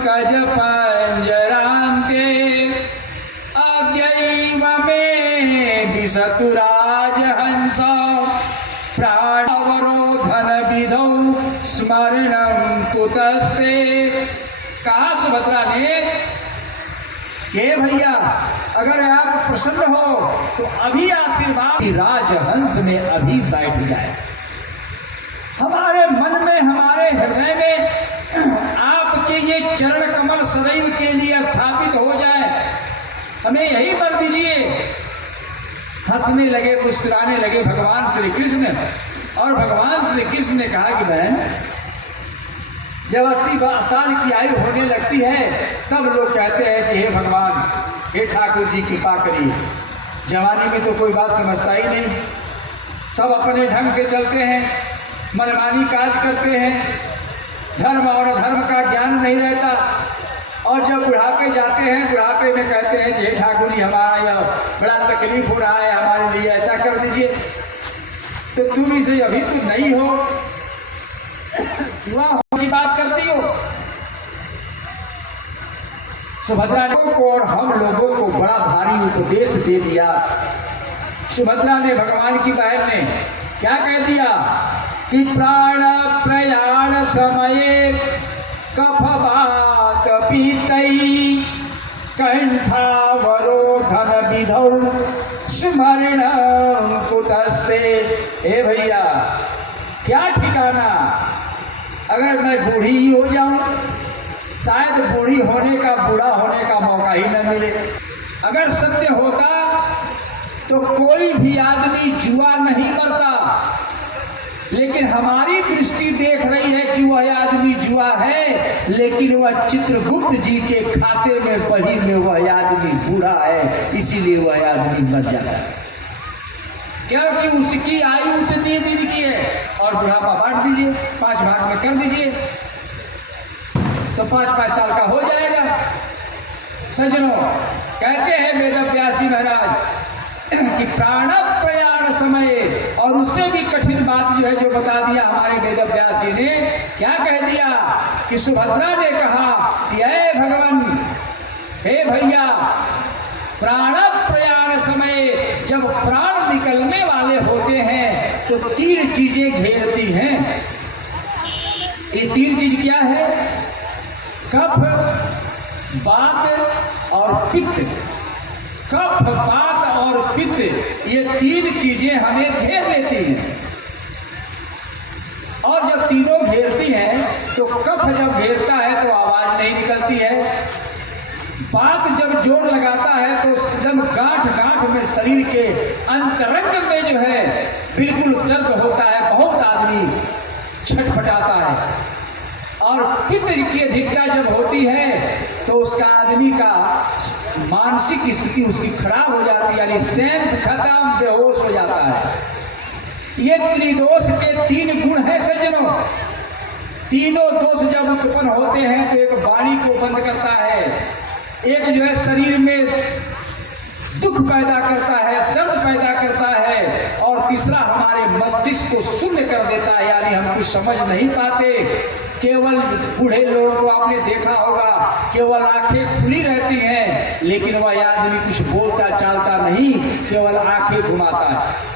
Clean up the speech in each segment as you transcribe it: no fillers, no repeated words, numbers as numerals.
पंकज पंजरांते अद्यैव मे विशतुराज हंस प्राणावरोधन विधौ स्मरणं कुतस्ते। कहा सुभद्रा ने, ये भैया अगर आप प्रसन्न हो तो अभी आशीर्वाद राजहंस में अभी बैठ जाए, हमारे मन में हमारे हृदय में आपके ये चरण कमल सदैव के लिए स्थापित हो जाए, हमें यही वर दीजिए। हंसने लगे, मुस्कुराने लगे भगवान श्री कृष्ण। और भगवान श्री कृष्ण ने कहा कि बहन, जब 80 साल की आयु होने लगती है तब लोग कहते हैं कि हे भगवान, हे ठाकुर जी कृपा करिए। जवानी में तो कोई बात समझता ही नहीं, सब अपने ढंग से चलते हैं, मनमानी काज करते हैं, धर्म और अधर्म का ज्ञान नहीं रहता। और जब बुढ़ापे जाते हैं, बुढ़ापे में कहते हैं कि हे ठाकुर जी हमारा यह बड़ा तकलीफ हो रहा है, हमारे लिए ऐसा कर दीजिए। तो तुम इसे अभी तो नहीं हो, युवा की बात करती हो। सुभद्रा को और हम लोगों को बड़ा भारी उपदेश दे दिया। सुभद्रा ने, भगवान की बहन ने क्या कह दिया कि प्राण प्रयाण समये कफवात पीतई कंठावरोधन विधौ स्मरणं कुतस्ते। हे भैया, क्या ठिकाना अगर मैं बूढ़ी ही हो जाऊं, शायद बूढ़ी होने का, बूढ़ा होने का मौका ही न मिले। अगर सत्य होता तो कोई भी आदमी जुआ नहीं करता, लेकिन हमारी दृष्टि देख रही है कि वह आदमी जुआ है, लेकिन वह चित्रगुप्त जी के खाते में बही में वह आदमी बूढ़ा है, इसीलिए वह आदमी मर जाता है, क्योंकि उसकी आयु उतनी दिन की है। और बुढ़ापा बांट दीजिए, 5 भाग में कर दीजिए तो 5-5 साल का हो जाएगा। सज्जनों, कहते हैं वेदव्यासी महाराज कि प्राण प्रयाण समय, और उससे भी कठिन बात जो है जो बता दिया हमारे वेदव्यास जी ने। क्या कह दिया कि सुभद्रा ने कहा कि हे भगवान, हे भैया, प्राण प्रयाण समय जब प्राण निकलने वाले होते हैं तो 3 चीजें घेरती हैं। ये 3 चीज क्या है? कफ, वात और पित्त। कफ, वात और पित्त, ये 3 चीजें हमें घेर लेती हैं। और जब तीनों घेरती हैं तो कफ जब घेरता है तो आवाज नहीं निकलती है, बात जब जोर लगाता है तो एकदम गांठ में शरीर के अंतरंग में जो है बिल्कुल दर्द होता है, बहुत आदमी छटपटाता है। और पित्त की अधिकता जब होती है तो उसका आदमी का मानसिक स्थिति उसकी खराब हो जाती है, यानी सेंस खत्म, बेहोश हो जाता है। ये त्रिदोष के 3 गुण हैं सज्जनों। तीनों दोष जब उत्पन्न होते हैं तो एक वाणी को बंद करता है, एक जो है शरीर में दुख पैदा करता है, दर्द पैदा करता है, और तीसरा हमारे मस्तिष्क को शून्य कर देता है, यानी हम कुछ समझ नहीं पाते। केवल बूढ़े लोगों को आपने देखा होगा, केवल आंखें खुली रहती हैं, लेकिन वह आदमी कुछ बोलता चालता नहीं, केवल आंखें घुमाता है।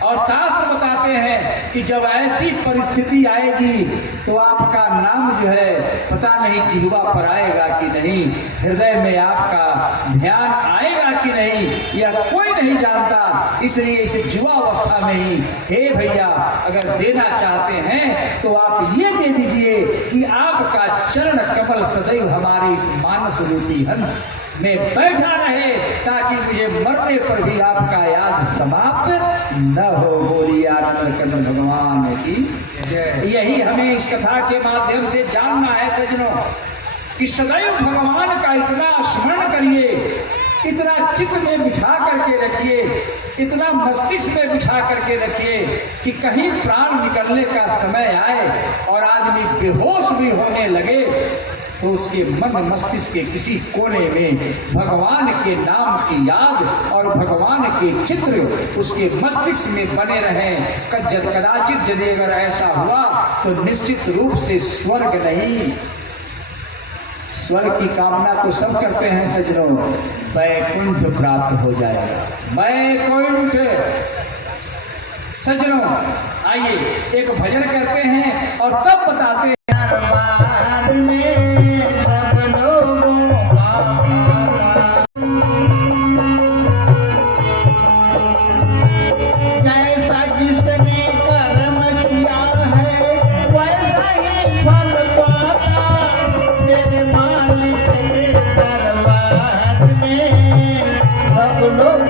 और शास्त्र बताते हैं कि जब ऐसी परिस्थिति आएगी तो आपका नाम जो है पता नहीं जिह्वा पर आएगा कि नहीं, हृदय में आपका ध्यान आएगा कि नहीं, यह कोई नहीं जानता। इसलिए इस युवा अवस्था में ही हे भैया, अगर देना चाहते हैं तो आप ये दे दीजिए कि आपका चरण कमल सदैव हमारे इस मानस रूपी हंस में बैठा रहे, ताकि मुझे मरने पर भी आपका याद समाप्त न हो। बोलिए आनंद कंद भगवान की। यही हमें इस कथा के माध्यम से जानना है सज्जनों, कि सदैव भगवान का इतना स्मरण करिए, इतना चित्त में बिठा करके रखिए, इतना मस्तिष्क में बिठा करके रखिए कि कहीं प्राण निकलने का समय आए और आदमी बेहोश भी होने लगे तो उसके मन मस्तिष्क के किसी कोने में भगवान के नाम की याद और भगवान के चित्र उसके मस्तिष्क में बने रहें। कदाचित यदि अगर ऐसा हुआ तो निश्चित रूप से स्वर्ग नहीं, स्वर्ग की कामना तो सब करते हैं सजनों, वैकुंठ प्राप्त हो जाएगा, वैकुंठ। सजनों आइए एक भजन करते हैं और तब बताते हैं। दरबार में सब लोगों का जैसा जिसने कर्म किया है वैसा ही फल पाता, मेरे मालिक के दरबार में सब लोग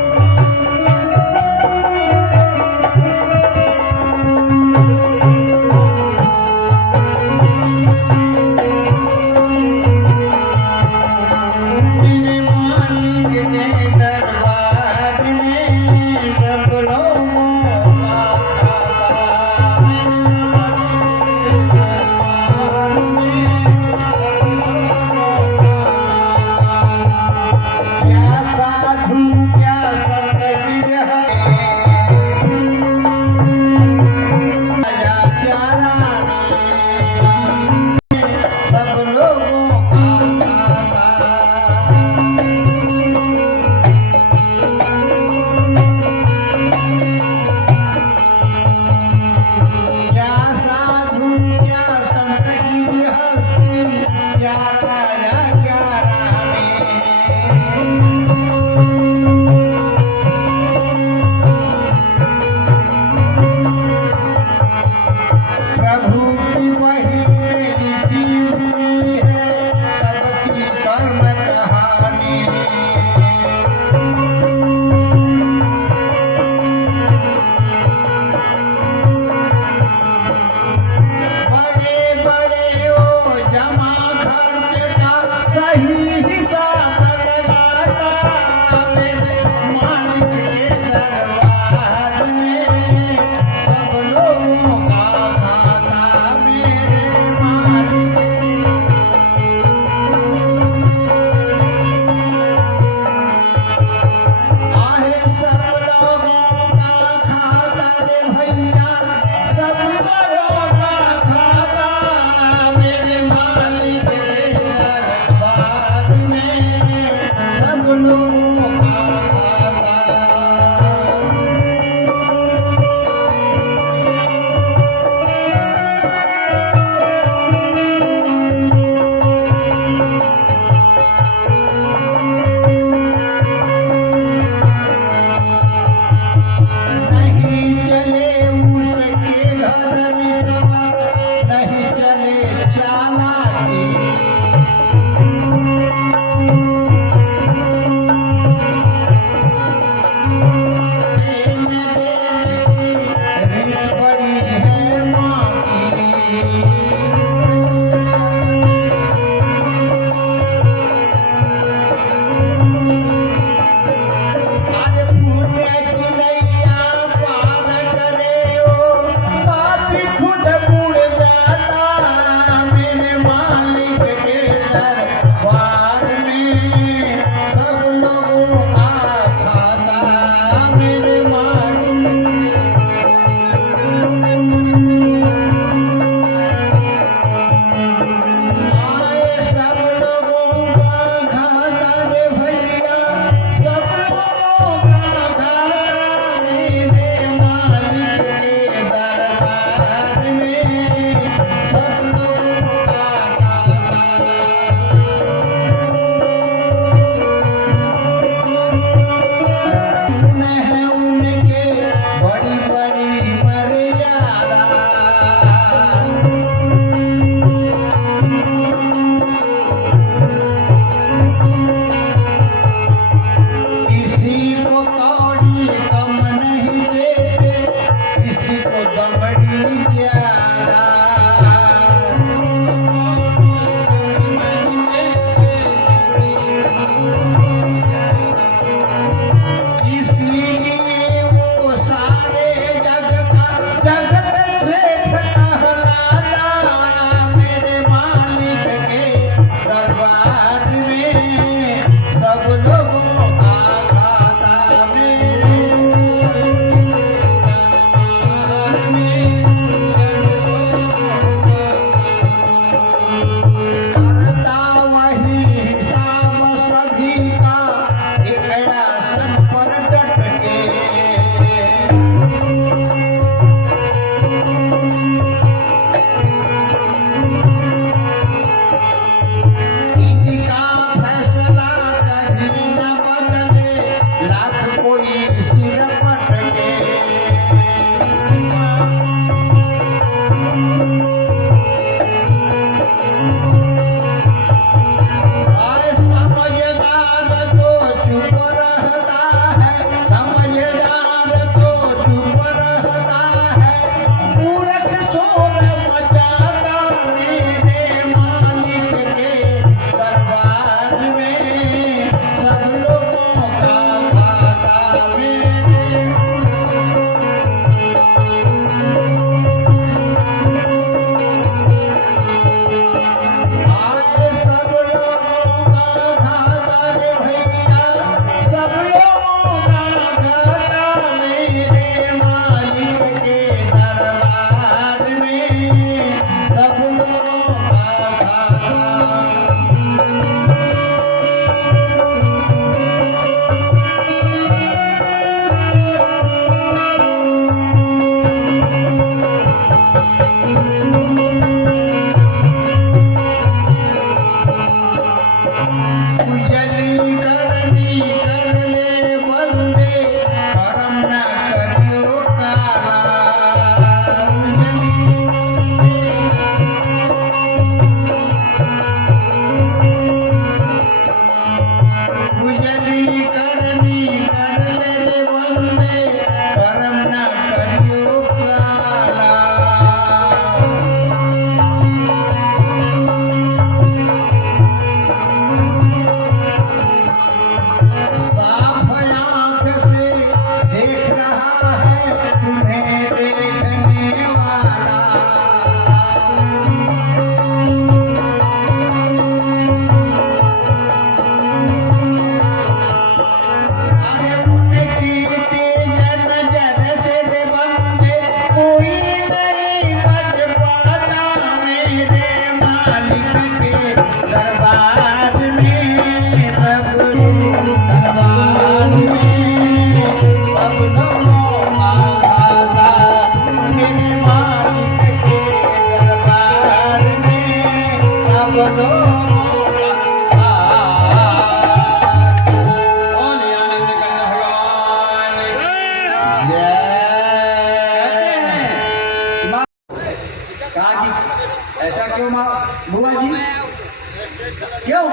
क्यों?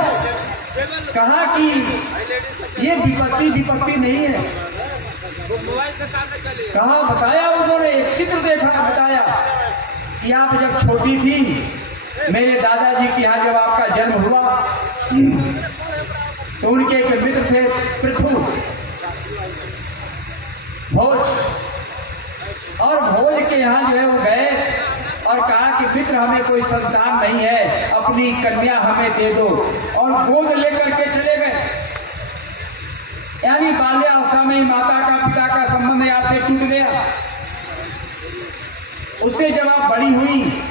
कहा कि ये विपत्ति नहीं है। कहा, बताया उन्होंने, एक चित्र देखा, बताया कि आप जब छोटी थी, मेरे दादाजी के यहाँ जब आपका जन्म हुआ तो उनके एक मित्र थे पृथु भोज, और भोज के यहाँ जो है वो गए और कहा कि मित्र, हमें कोई संतान नहीं है, अपनी कन्या हमें दे दो, और गोद लेकर के चले गए। यानी बाल्यावस्था में ही माता का पिता का संबंध आपसे टूट गया। उससे जब आप बड़ी हुई,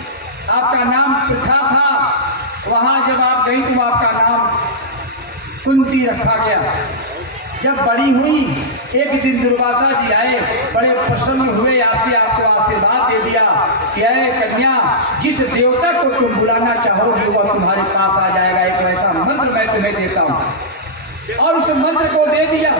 आपका नाम प्रथा था, वहां जब आप गई तो आपका नाम कुंती रखा गया। जब बड़ी हुई, एक दिन दुर्वासा जी आए, बड़े प्रसन्न हुए आपसे, आपको आशीर्वाद दे दिया कि अरे कन्या, जिस देवता को तुम बुलाना चाहोगी वह तुम्हारे पास आ जाएगा, एक ऐसा मंत्र मैं तुम्हें देता हूँ। और उस मंत्र को दे दिया।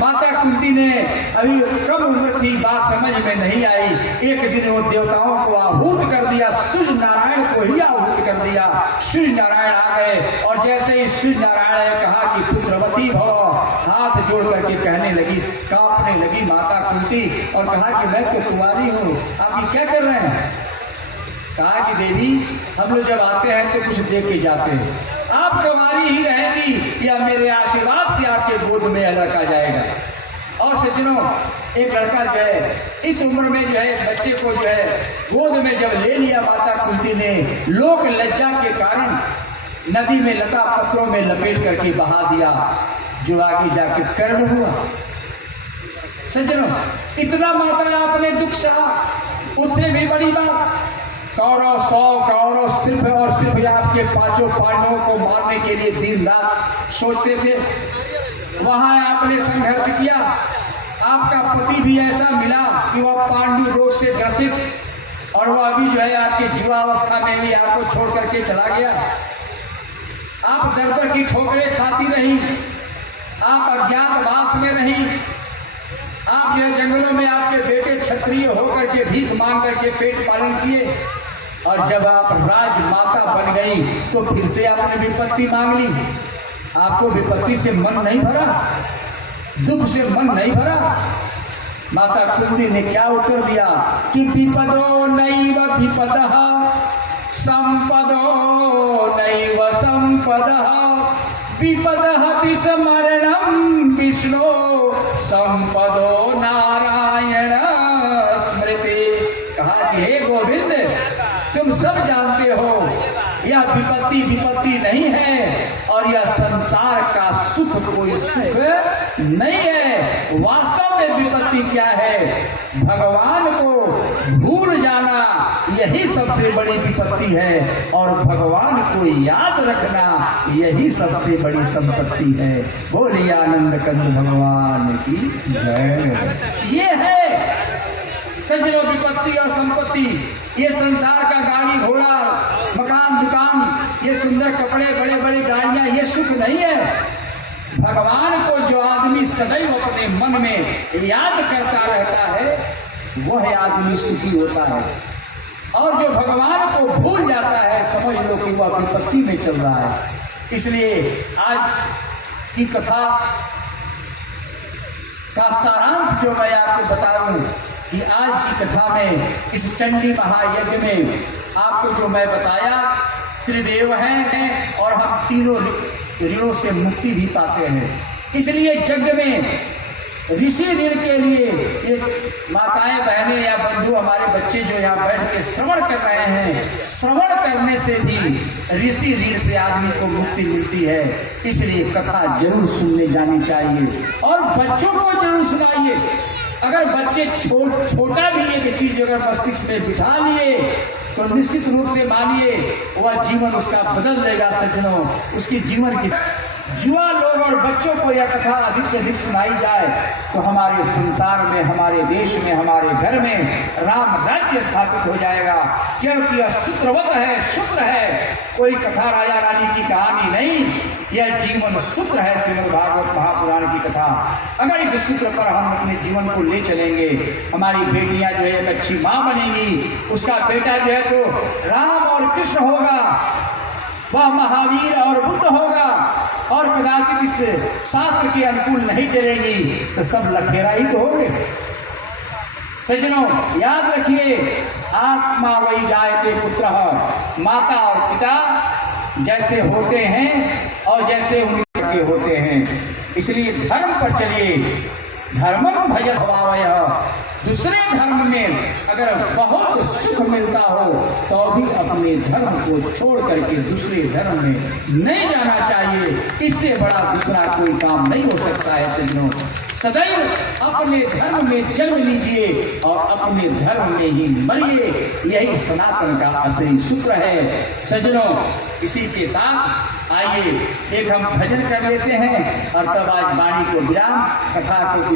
माता कुंती ने, अभी कम उम्र थी, बात समझ में नहीं आई, एक दिन वो देवताओं को आहूत कर दिया, सूर्य नारायण को ही आहूत कर दिया। सूर्य नारायण आ गए और जैसे ही सूर्य नारायण ने कहा कि पुत्रवती भव, हाथ जोड़ करके कहने लगी, कांपने लगी माता कुंती, और कहा कि मैं तो कुंवारी हूँ, आप ये क्या कर रहे हैं? कहा कि देवी, हम लोग जब आते हैं तो कुछ दे के जाते हैं, आप कुंवारी ही रहेंगी या मेरे आशीर्वाद से आपके गोद में लड़का जाएगा। और सज्जनों, एक लड़का जो है इस उम्र में जो है बच्चे को जो है गोद में जब ले लिया माता कुंती ने, लोक लज्जा के कारण नदी में लता पत्रों में लपेट करके बहा दिया, जो आगे जाके कर्ण हुआ। सज्जनों, इतना मात्रा आपने दुख सहा। उससे भी बड़ी बात, कौरव 100 कौरव सिर्फ और सिर्फ आपके पांचों पांडवों को मारने के लिए दिन रात सोचते थे। वहां आपने संघर्ष किया। आपका पति भी ऐसा मिला कि वह पांडु रोग से ग्रसित, और वह अभी जो है आपकी युवावस्था में भी आपको छोड़ करके चला गया। आप दर दर की ठोकरें खाती रही, आप अज्ञातवास में रही, आप जो जंगलों में आपके बेटे क्षत्रिय होकर के भीख मांग करके पेट पालन किए, और जब आप राजमाता बन गई तो फिर से आपने विपत्ति मांग ली। आपको विपत्ति से मन नहीं भरा, दुख से मन नहीं भरा। माता कुंती ने क्या उत्तर दिया कि विपदो नैव विपदः संपदो नैव संपदः, विपदः विस्मरणं विष्णु संपदो नारायण स्मृति। कहा कि हे गोविंद, तुम सब जानते हो यह विपत्ति नहीं है, और यह संसार का सुख कोई सुख नहीं है। वास्तव में विपत्ति क्या है? भगवान को भूल जाना, यही सबसे बड़ी विपत्ति है, और भगवान को याद रखना यही सबसे बड़ी संपत्ति है। बोलिए आनंद कंद भगवान की जय। ये है सज्जनों विपत्ति और संपत्ति। ये संसार का गाड़ी घोड़ा, मकान दुकान, ये सुंदर कपड़े, बड़े बड़े गाड़ियां, ये सुख नहीं है। भगवान को जो आदमी सदैव अपने मन में याद करता रहता है, वह आदमी सुखी होता है। और जो भगवान को भूल जाता है, समझ लो कि वह विपत्ति में चल रहा है। इसलिए आज की कथा का सारांश जो मैं आपको बता दूं कि आज की कथा में, इस चंडी महायज्ञ में आपको जो मैं बताया, त्रिदेव हैं और हम तीनों ऋणों से मुक्ति भी पाते हैं। इसलिए यज्ञ में ऋषि ऋण के लिए ये माताएं बहनें या बंधु हमारे बच्चे जो यहाँ बैठ के श्रवण कर रहे हैं, श्रवण करने से भी ऋषि ऋण से आदमी को मुक्ति मिलती है। इसलिए कथा जरूर सुनने जानी चाहिए और बच्चों को जरूर सुनाइए। अगर बच्चे छोटा भी एक चीज अगर मस्तिष्क में बिठा लिए तो निश्चित रूप से मानिए वह जीवन उसका बदल देगा। सज्जनों, उसकी जीवन की युवा लोग और बच्चों को यह कथा अधिक से अधिक सुनाई जाए तो हमारे संसार में, हमारे देश में, हमारे घर में राम राज्य स्थापित हो जाएगा। क्योंकि यह सूत्रवत है, सूत्र है, कोई कथा राजा रानी की कहानी नहीं। यह जीवन सूत्र है, श्रीमद् भागवत महापुराण की कथा। अगर इस सूत्र पर हम अपने जीवन को ले चलेंगे, हमारी बेटियां जो है एक अच्छी माँ बनेगी, उसका बेटा जो है सो राम और कृष्ण होगा, वह महावीर और बुद्ध होगा और कदाचित इस शास्त्र के अनुकूल नहीं चलेगी तो सब लखेरा ही तो होंगे। सज्जनों, याद रखिए, आत्मा वही जायते पुत्र, माता और पिता जैसे होते हैं और जैसे उनके होते हैं। इसलिए धर्म पर चलिए, धर्मम भजत भावय। दूसरे धर्म में अगर बहुत सुख मिलता हो तो भी अपने धर्म को छोड़ करके दूसरे धर्म में नहीं जाना चाहिए। इससे बड़ा दूसरा कोई काम नहीं हो सकता है। सज्जनों, सदैव अपने धर्म में जन्म लीजिए और अपने धर्म में ही मरिए, यही सनातन का असली सूत्र है। सज्जनों, इसी के साथ आइए एक हम भजन कर लेते हैं और तब आज वाणी को विराम, कथा को